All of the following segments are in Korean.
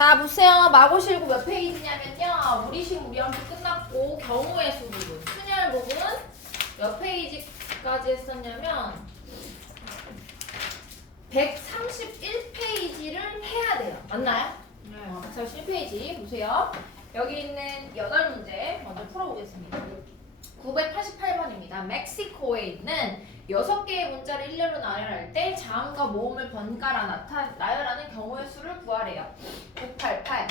자, 보세요. 마고실구 몇 페이지냐면요. 무리식 무리함수 끝났고 경우의 수 부분, 순열 부분 몇 페이지까지 했었냐면 131페이지를 해야 돼요. 맞나요? 네. 131페이지 보세요. 여기 있는 8문제 먼저 풀어보겠습니다. 988번입니다. 멕시코에 있는 6개의 문자를 일렬로 나열할 때 자음과 모음을 번갈아 나열하는 경우의 수를 구하래요. 988.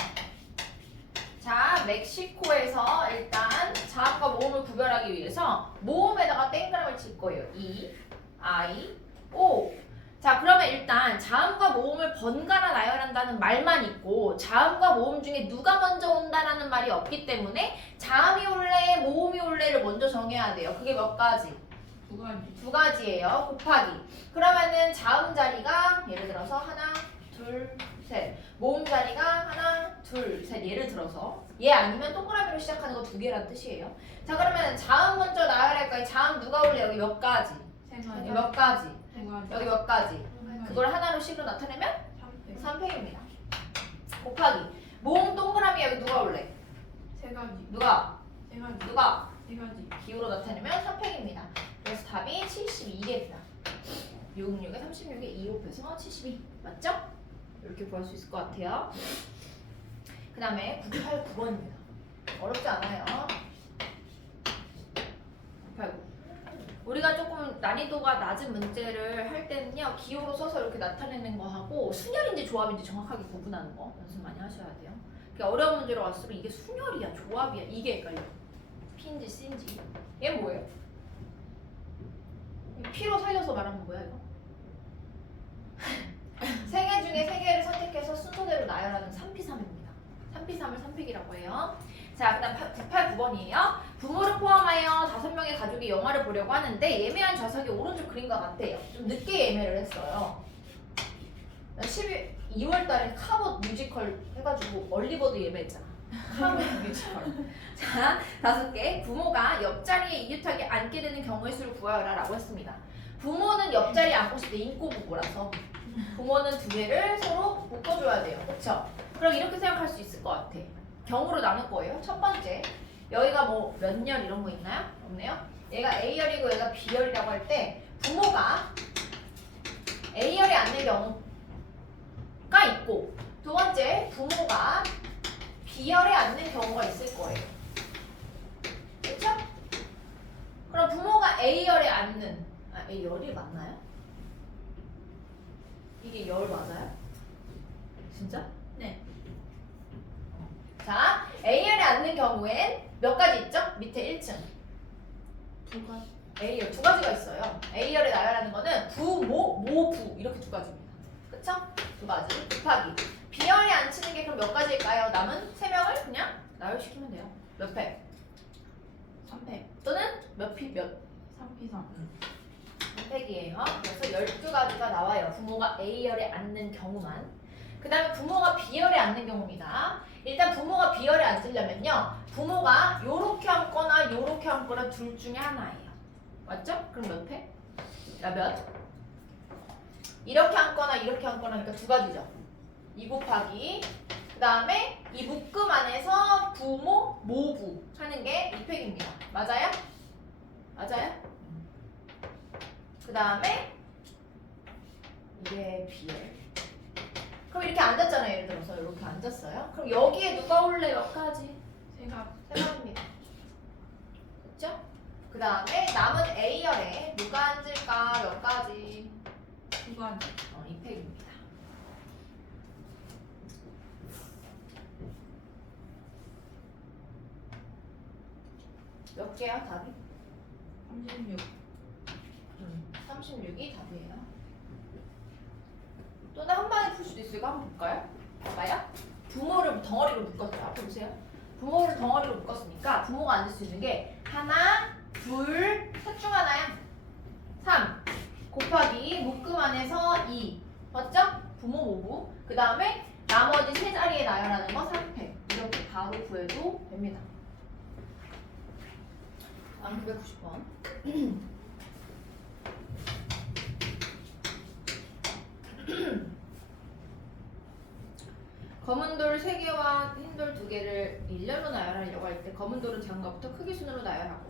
자, 멕시코에서 일단 자음과 모음을 구별하기 위해서 모음에다가 땡그랑을 칠 거예요. E, I, O. 자, 그러면 일단 자음과 모음을 번갈아 나열한다는 말만 있고 자음과 모음 중에 누가 먼저 온다라는 말이 없기 때문에 자음이 올래, 모음이 올래를 먼저 정해야 돼요. 그게 몇 가지? 두 가지예요. 곱하기. 그러면은 자음 자리가 예를 들어서 하나, 둘, 셋. 모음 자리가 하나, 둘, 셋. 예를 들어서 얘 아니면 동그라미로 시작하는 거 2개란 뜻이에요. 자, 그러면 자음 먼저 나열할까요? 자음 누가 올래? 여기 몇 가지? 여기 몇 가지? 여기 몇 가지? 그걸 하나로 식으로 나타내면 3팩입니다. 곱하기. 모음 동그라미 여기 누가 올래? 세 가지. 누가? 세 가지. 누가? 세 가지. 기호로 나타내면 3팩입니다. 그래서 답이 72개입니다. 66에 36에 2 곱해서 72. 맞죠? 이렇게 구할 수 있을 것 같아요. 그 다음에 989번입니다. 어렵지 않아요. 989. 우리가 조금 난이도가 낮은 문제를 할 때는요. 기호로 써서 이렇게 나타내는 거 하고 순열인지 조합인지 정확하게 구분하는 거 연습 많이 하셔야 돼요. 어려운 문제로 갈수록 이게 순열이야 조합이야 이게 헷갈려. P인지 C인지. 얘는 뭐예요? P로 살려서 말하는 거야 이거? 3개 중에 3개를 선택해서 순서대로 나열하는 3P3입니다. 3P3을 3팩이라고 해요. 자, 그 다음 989번이에요. 부모를 포함하여 5명의 가족이 영화를 보려고 하는데 예매한 좌석이 오른쪽 그림과 같아요. 좀 늦게 예매를 했어요. 12월 달에 카봇 뮤지컬 해가지고 얼리버드 예매했잖아. 카봇 뮤지컬. 자, 5개. 부모가 옆자리에 이웃하게 앉게 되는 경우의 수를 구하여라 라고 했습니다. 부모는 옆자리에 앉고 싶을 때 인꼬 부부라서 부모는 2개를 서로 묶어줘야 돼요. 그쵸? 그럼 이렇게 생각할 수 있을 것 같아. 경우로 나눌 거예요. 첫 번째, 여기가 뭐 몇 열 이런 거 있나요? 없네요. 얘가 A열이고 얘가 B열이라고 할 때 부모가 A열에 앉는 경우가 있고 두 번째, 부모가 B열에 앉는 경우가 있을 거예요. 그렇죠? 그럼 부모가 A열에 앉는 A열이 맞나요? 이게 열 맞아요? 진짜? 네. 자, A열에 앉는 경우엔 몇 가지 있죠? 밑에 1층. 두 가지. A열 2가지가 있어요. A열에 나열하는 거는 부, 모, 모, 부 이렇게 2가지입니다. 그쵸? 2가지. 곱하기. B열에 앉히는 게 그럼 몇 가지일까요? 남은 3명을 그냥 나열시키면 돼요. 몇 팩? 3팩. 또는 몇 피, 몇? 3P3. 3팩이에요. 그래서 12가지가 나와요. 부모가 A열에 앉는 경우만. 그 다음에 부모가 B열에 앉는 경우입니다. 일단 부모가 B열에 앉으려면요. 부모가 요렇게 앉거나 요렇게 앉거나 둘 중에 하나예요. 맞죠? 그럼 몇 팩? 몇? 이렇게 앉거나 이렇게 앉거나 그러니까 2가지죠. 2 곱하기 그 다음에 이 묶음 안에서 부모, 모부 하는 게 2팩입니다. 맞아요? 맞아요? 그 다음에 이게 B열. 그럼 이렇게 앉았잖아요. 예를 들어서 이렇게 앉았어요. 그럼 여기에 누가 올래? 몇 가지? 세 가지. 3가지입니다. 그렇죠? 그 다음에 남은 A열에 누가 앉을까? 몇 가지? 두 가지. 2팩입니다. 몇 개야 답이? 36. 36이 답이에요. 또는 한 방에 풀 수도 있을까? 한번 볼까요? 봐봐요. 부모를 덩어리로 묶었어요. 앞에 보세요. 부모를 덩어리로 묶었으니까 부모가 앉을 수 있는 게 하나, 둘, 셋 중 하나야. 3 곱하기 묶음 안에서 2 맞죠? 부모 모부. 그 다음에 나머지 3자리에 나열하는 거 3팩. 이렇게 바로 구해도 됩니다. 다음 990번. 검은 돌 검은돌 3개와 흰돌 2개를 일렬로 나열하려고 할 때 검은 돌은 작은 것부터 크기 순으로 나열하고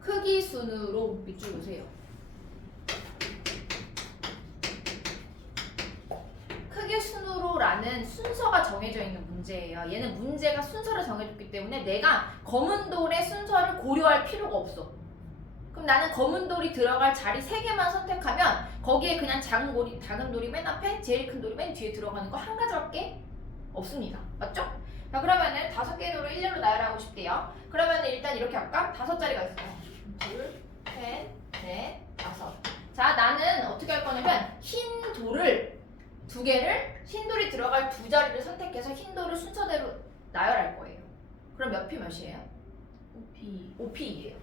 크기 순으로 밑줄 보세요. 크기 순으로라는 순서가 정해져 있는 문제예요. 얘는 문제가 순서를 정해줬기 때문에 내가 검은 돌의 순서를 고려할 필요가 없어. 그럼 나는 검은 돌이 들어갈 자리 3개만 선택하면 거기에 그냥 작은 돌이 맨 앞에 제일 큰 돌이 맨 뒤에 들어가는 거 한 가지밖에 없습니다. 맞죠? 자, 그러면은 5개의 돌을 일렬로 나열하고 싶대요. 그러면은 일단 이렇게 할까? 5자리가 있어요. 둘, 셋, 넷, 5. 자, 나는 어떻게 할 거냐면 흰 돌을 2개를 흰 돌이 들어갈 2자리를 선택해서 흰 돌을 순서대로 나열할 거예요. 그럼 몇 피 몇이에요? 5P 5P이에요.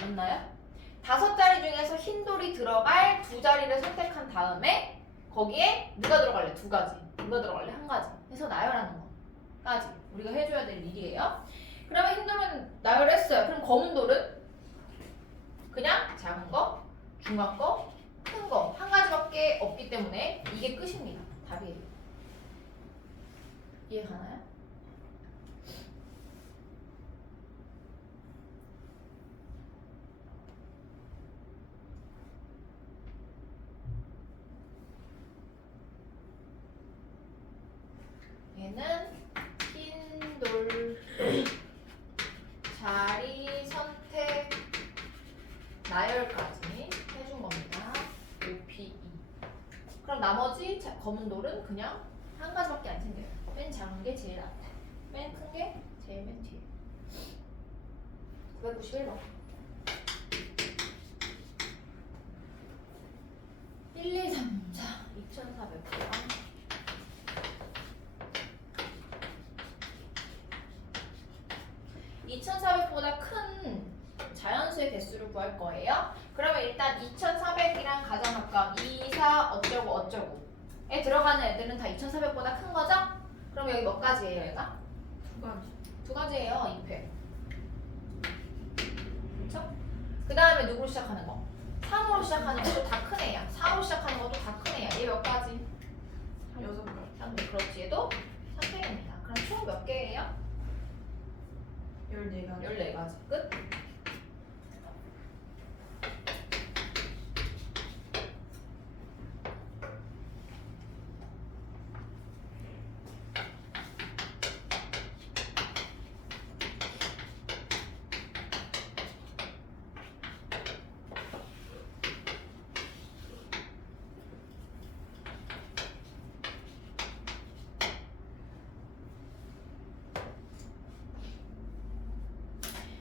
맞나요? 5자리 중에서 흰 돌이 들어갈 2자리를 선택한 다음에 거기에 누가 들어갈래? 2가지. 누가 들어갈래? 1가지. 해서 나열하는 거까지 우리가 해줘야 될 일이에요. 그러면 흰 돌은 나열했어요. 그럼 검은 돌은 그냥 작은 거, 중간 거, 큰 거 한 가지밖에 없기 때문에 이게 끝입니다. 답이에요. 이해 가나요? 얘는 흰 돌 자리 선택 나열까지 해준 겁니다. OPE. 그럼 나머지 검은 돌은 그냥 한 가지밖에 안 생겨요. 맨 작은 게 제일 앞에, 맨 큰 게 제일 맨 뒤에. 991번. 1, 2, 3, 4, 2400번. (2400보다) 큰 자연수의 개수를 구할 거예요. 그러면 일단 2400이랑 가장 가까운 2, 4 어쩌고 어쩌고에 들어가는 애들은 다 2400보다 큰 거죠? 그럼 여기 몇 가지예요, 얘가? 2가지 2가지예요, 2회. 그쵸? 그 다음에 누구로 시작하는 거? 3으로 시작하는 것도 다 큰 애야. 4로 시작하는 것도 다 큰 애야. 얘 몇 가지? 6가지 3, 그렇지. 얘도 3팩입니다. 그럼 총 몇 개예요? 14가지 14가지. 끝.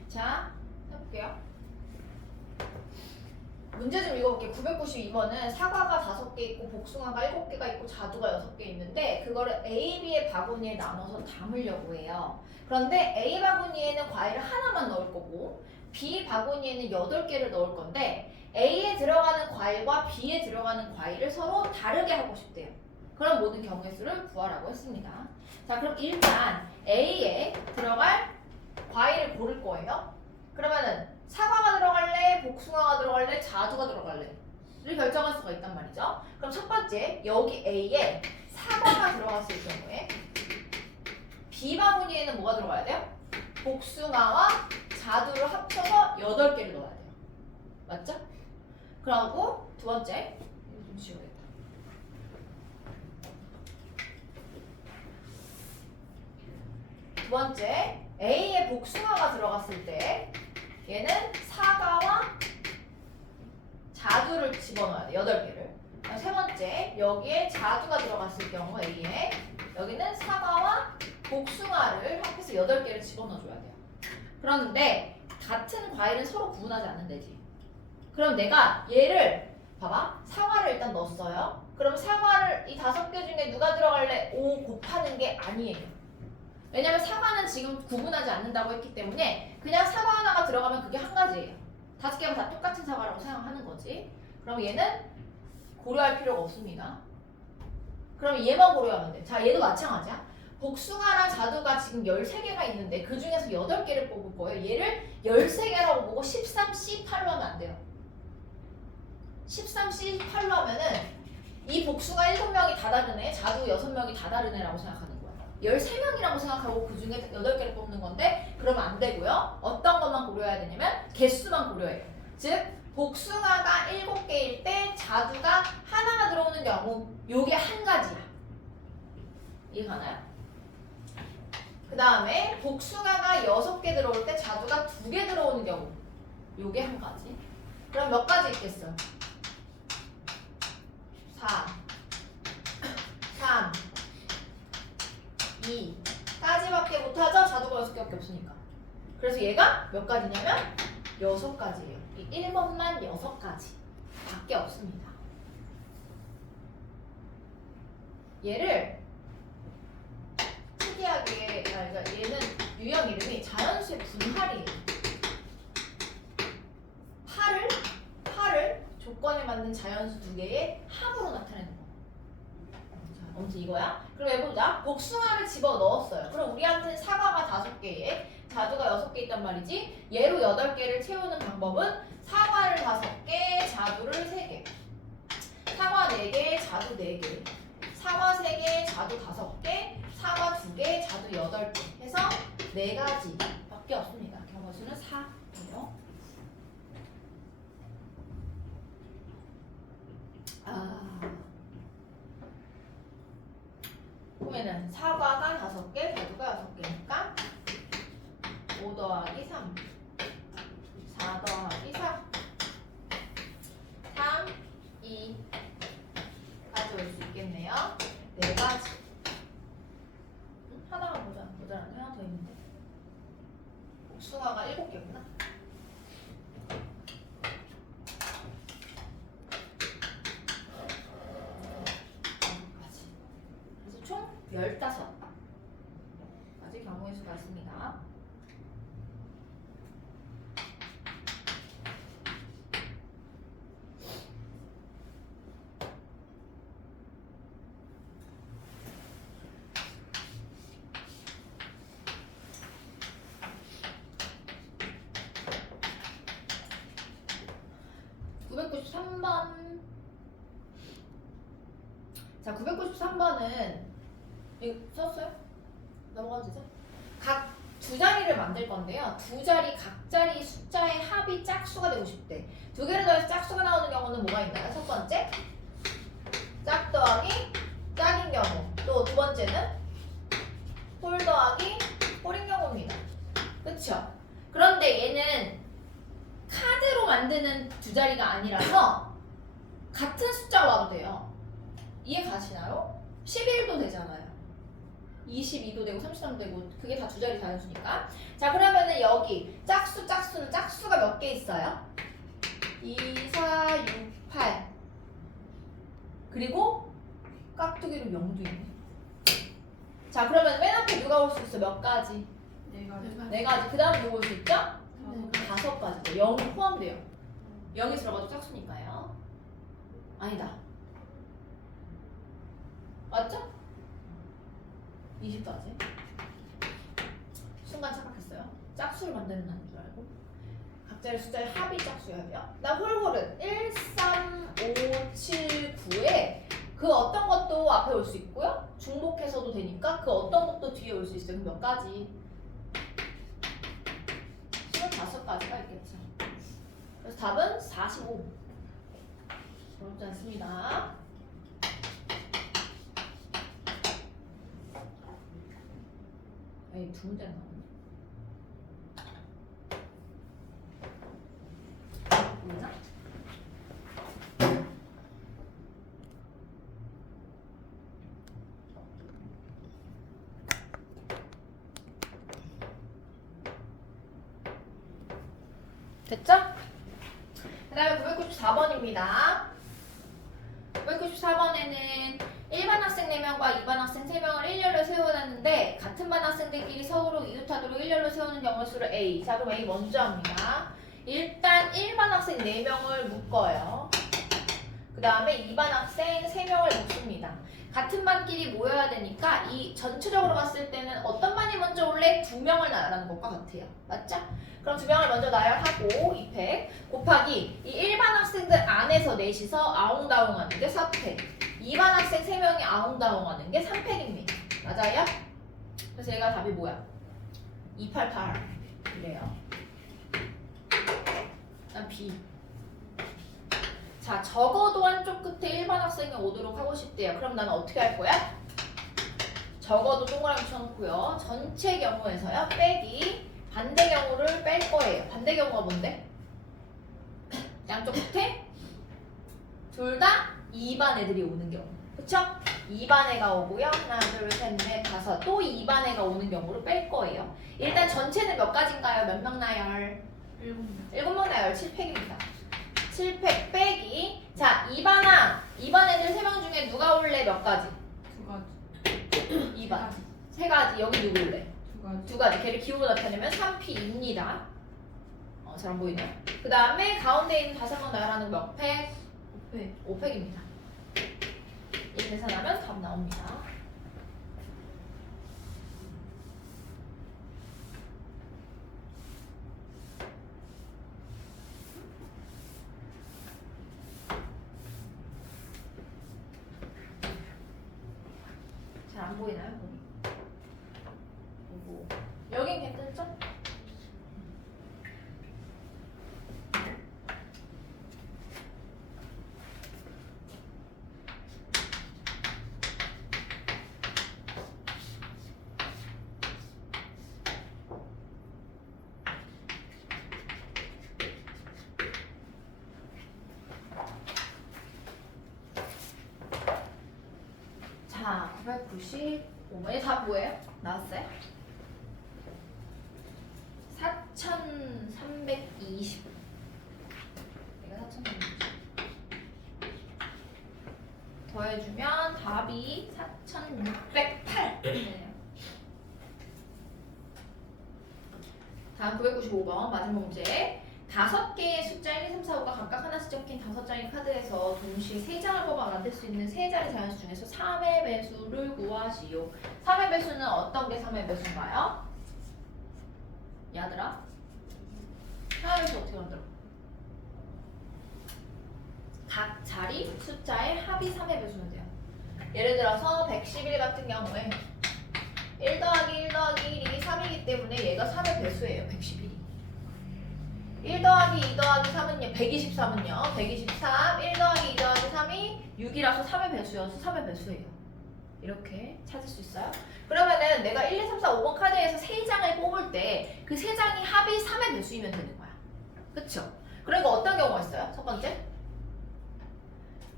자, 해볼게요. 문제 좀 읽어볼게요. 992번은 사과가 5개 있고 복숭아가 7개가 있고 자두가 6개 있는데 그거를 A, B의 바구니에 나눠서 담으려고 해요. 그런데 A 바구니에는 과일을 하나만 넣을 거고 B 바구니에는 8개를 넣을 건데 A에 들어가는 과일과 B에 들어가는 과일을 서로 다르게 하고 싶대요. 그럼 모든 경우의 수를 구하라고 했습니다. 자, 그럼 일단 A에 들어갈 과일을 고를 거예요. 그러면은 사과가 들어갈래? 복숭아가 들어갈래? 자두가 들어갈래? 를 결정할 수가 있단 말이죠. 그럼 첫 번째, 여기 A에 사과가 들어갔을 경우에 B 바구니에는 뭐가 들어가야 돼요? 복숭아와 자두를 합쳐서 8개를 넣어야 돼요. 맞죠? 그리고 두 번째, 이거 좀 지워야겠다. 두 번째, A에 복숭아가 들어갔을 때 얘는 사과와 자두를 집어넣어야 돼. 8개를. 세 번째, 여기에 자두가 들어갔을 경우 A에 여기는 사과와 복숭아를 합해서 8개를 집어넣어줘야 돼요. 그런데 같은 과일은 서로 구분하지 않는다지. 그럼 내가 얘를 봐봐. 사과를 일단 넣었어요. 그럼 사과를 이 5개 중에 누가 들어갈래? 5 곱하는 게 아니에요. 왜냐면 사과는 지금 구분하지 않는다고 했기 때문에 그냥 사과 하나가 들어가면 그게 한 가지예요. 5개가 다 똑같은 사과라고 생각하는 거지. 그럼 얘는 고려할 필요가 없습니다. 그럼 얘만 고려하면 돼. 자, 얘도 마찬가지야. 복숭아랑 자두가 지금 13개가 있는데 그 중에서 8개를 뽑을 거예요. 얘를 13개라고 보고 13C8로 하면 안 돼요. 13C8로 하면은 이 복수가 7명이 다 다르네, 자두 6명이 다 다르네라고 생각하는 거야. 13명이라고 생각하고 그 중에 8개를 뽑는 건데 그러면 안 되고요. 어떤 것만 고려해야 되냐면 개수만 고려해요. 즉 복숭아가 7개일 때 자두가 하나가 들어오는 경우 요게 한 가지야. 이해가나요? 그 다음에 복숭아가 6개 들어올 때 자두가 2개 들어오는 경우 요게 한 가지. 그럼 몇 가지 있겠어? 4 3 2까지밖에 못하죠? 자두가 6개밖에 없으니까. 그래서 얘가 몇 가지냐면 6가지예요. 이 1번만 6가지 밖에 없습니다. 얘를 특이하게, 그러니까 얘는 유형 이름이 자연수의 분할이에요. 8을 조건에 맞는 자연수 2개의 합으로 나타내는 거. 자, 아무튼 이거야. 그럼 해보자. 복숭아를 집어 넣었어요. 그럼 우리한테는 사과가 5개에 자두가 6개 있단 말이지. 얘로 8개를 채우는 방법은 사과를 5개, 자두를 3개. 사과 4개, 자두 4개. 사과 3개, 자두 5개. 사과 2개, 자두 8개. 해서 4가지 밖에 없습니다. 경우수는 4예요. 그러면은 사과가 5개, 자두가 6개니까 5 더하기 3, 4 더하기 4, 3, 2 가져올 수 있겠네요. 4가지. 하나가 모자란데 하나 더 있는데. 복숭아가 7개구나. 총 15가지 경우의 수가 있습니다. 자, 993번은 이거 썼어요? 넘어가도 되죠? 각 두 자리를 만들 건데요. 두 자리 각자리 숫자의 합이 짝수가 되고 싶대. 2개를 더해서 짝수가 나오는 경우는 뭐가 있나요? 첫 번째, 짝 더하기 짝인 경우. 또 두 번째는 홀 더하기 홀인 경우입니다. 그쵸? 그런데 얘는 카드로 만드는 두 자리가 아니라서 같은 숫자가 와도 돼요. 이해 가시나요? 11도 되잖아요. 22도 되고 33도 되고 그게 다 두 자리 자연수니까. 자, 그러면은 여기 짝수는 짝수가 몇 개 있어요? 2, 4, 6, 8 그리고 깍두기로 0도 있네. 자, 그러면 맨 앞에 누가 올 수 있어? 몇 가지? 4가지. 4가지. 그 다음에 누가 올 수 있죠? 5가지. 0이 포함돼요. 0이 들어가도 짝수니까요. 아니다. 맞죠? 20까지. 순간 착각했어요. 짝수를 만드는 줄 알고. 각자의 숫자의 합이 짝수여야 돼요. 나 홀홀은 1, 3, 5, 7, 9에 그 어떤 것도 앞에 올 수 있고요. 중복해서도 되니까 그 어떤 것도 뒤에 올 수 있어요. 그럼 몇 가지? 25가지가 있겠죠. 그래서 답은 45. 어렵지 않습니다. 에이, 두 문제가 나오네. 뭐냐? 됐죠? 그 다음에 994번입니다. 994번에는 1반 학생 4명과 2반 학생 3명을 일렬로 세워놨는데 같은 반 학생들끼리 서로 이웃하도록 일렬로 세우는 경우의 수를 A. 자, 그럼 A 먼저 합니다. 일단 1반 학생 4명을 묶어요. 그 다음에 2반 학생 3명을 묶습니다. 같은 반끼리 모여야 되니까 이 전체적으로 봤을 때는 어떤 반이 먼저 올래? 2명을 나열하는 것과 같아요. 맞죠? 그럼 2명을 먼저 나열하고 2팩 곱하기 이 일반 학생들 안에서 넷이서 아웅다웅하는 게 4팩, 2반 학생 3명이 아웅다웅하는 게 3팩입니다. 맞아요? 그래서 얘가 답이 뭐야? 288 이래요. 난 B. 자, 적어도 한쪽 끝에 일반 학생이 오도록 하고 싶대요. 그럼 나는 어떻게 할 거야? 적어도 동그라미 쳐놓고요. 전체 경우에서요. 빼기 반대 경우를 뺄 거예요. 반대 경우가 뭔데? 양쪽 끝에 둘 다 2반 애들이 오는 경우. 그쵸? 2반 애가 오고요. 하나, 둘, 셋, 넷, 다섯. 또 2반 애가 오는 경우를 뺄 거예요. 일단 전체는 몇 가지인가요? 몇 명 나열? 7명. 7명 나열 7팩입니다. 7팩 빼기. 자, 2반 애들 3명 중에 누가 올래? 몇 가지? 2가지. 2반. 3가지. 여기 누구 올래? 2가지. 2가지. 걔를 기호로 나타내면 3P입니다. 잘 안 보이네요. 그 다음에 가운데 있는 5명 나열하는 몇 팩? 5팩. 5팩입니다. 이 계산하면 답 나옵니다. 잘 안 보이나요? 보고. 여긴 괜찮죠? 자, 995번이 답 뭐예요? 나왔어요? 4320. 내가 4320. 더해주면 답이 4608. 네. 다음 995번 마지막 문제. 5개의 숫자 1, 2, 3, 4, 5가 각각 하나씩 적힌 5장의 카드에서 동시에 3장을 뽑아 만들 수 있는 3자리 자연수 중에서 3의 배수를 구하시오. 3의 배수는 어떤 게 3의 배수인가요? 얘들아, 3의 배수 어떻게 만들어? 각 자리 숫자의 합이 3의 배수면 돼요. 예를 들어서 111 같은 경우에 1 더하기 1 더하기 1이 3이기 때문에 얘가 3의 배수예요. 111이. 1 더하기 2 더하기 3은요. 123은요. 123. 1 더하기 2 더하기 3이 6이라서 3의 배수여서 3의 배수예요. 이렇게 찾을 수 있어요. 그러면은 내가 1, 2, 3, 4, 5번 카드에서 3장을 뽑을 때 그 3장이 합이 3의 배수이면 되는 거야. 그쵸? 그리고 어떤 경우가 있어요? 첫 번째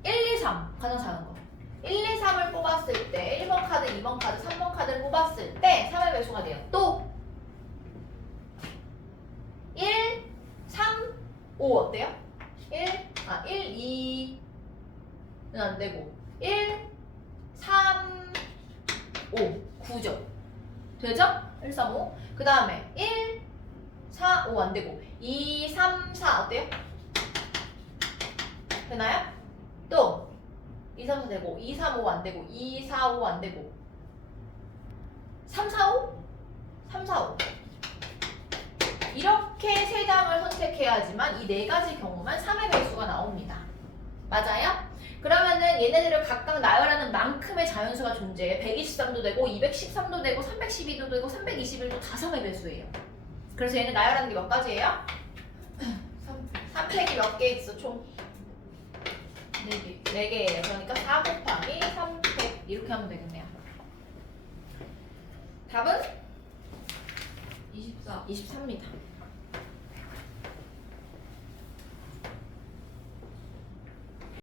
1, 2, 3 가장 작은 거 1, 2, 3을 뽑았을 때 1번 카드, 2번 카드, 3번 카드를 뽑았을 때 3의 배수가 돼요. 또 1, 3, 5 어때요? 1, 2는 안 되고 1, 3, 5 9죠. 되죠? 1, 3, 5. 그 다음에 1, 4, 5 안 되고 2, 3, 4 어때요? 되나요? 또 2, 3, 4 되고 2, 3, 5 안 되고 2, 4, 5 안 되고 3, 4, 5? 3, 4, 5 이렇게 세 장을 선택해야지만 이 네 가지 경우만 3의 배수가 나옵니다. 맞아요? 그러면은 얘네들을 각각 나열하는 만큼의 자연수가 존재해. 123도 되고 213도 되고 312도 되고 321도 다 3의 배수예요. 그래서 얘네 나열하는 게 몇 가지예요? 3팩이 몇 개 있어 총? 4개. 4개예요. 그러니까 4 곱하기 3팩 이렇게 하면 되겠네요. 답은 24. 23입니다.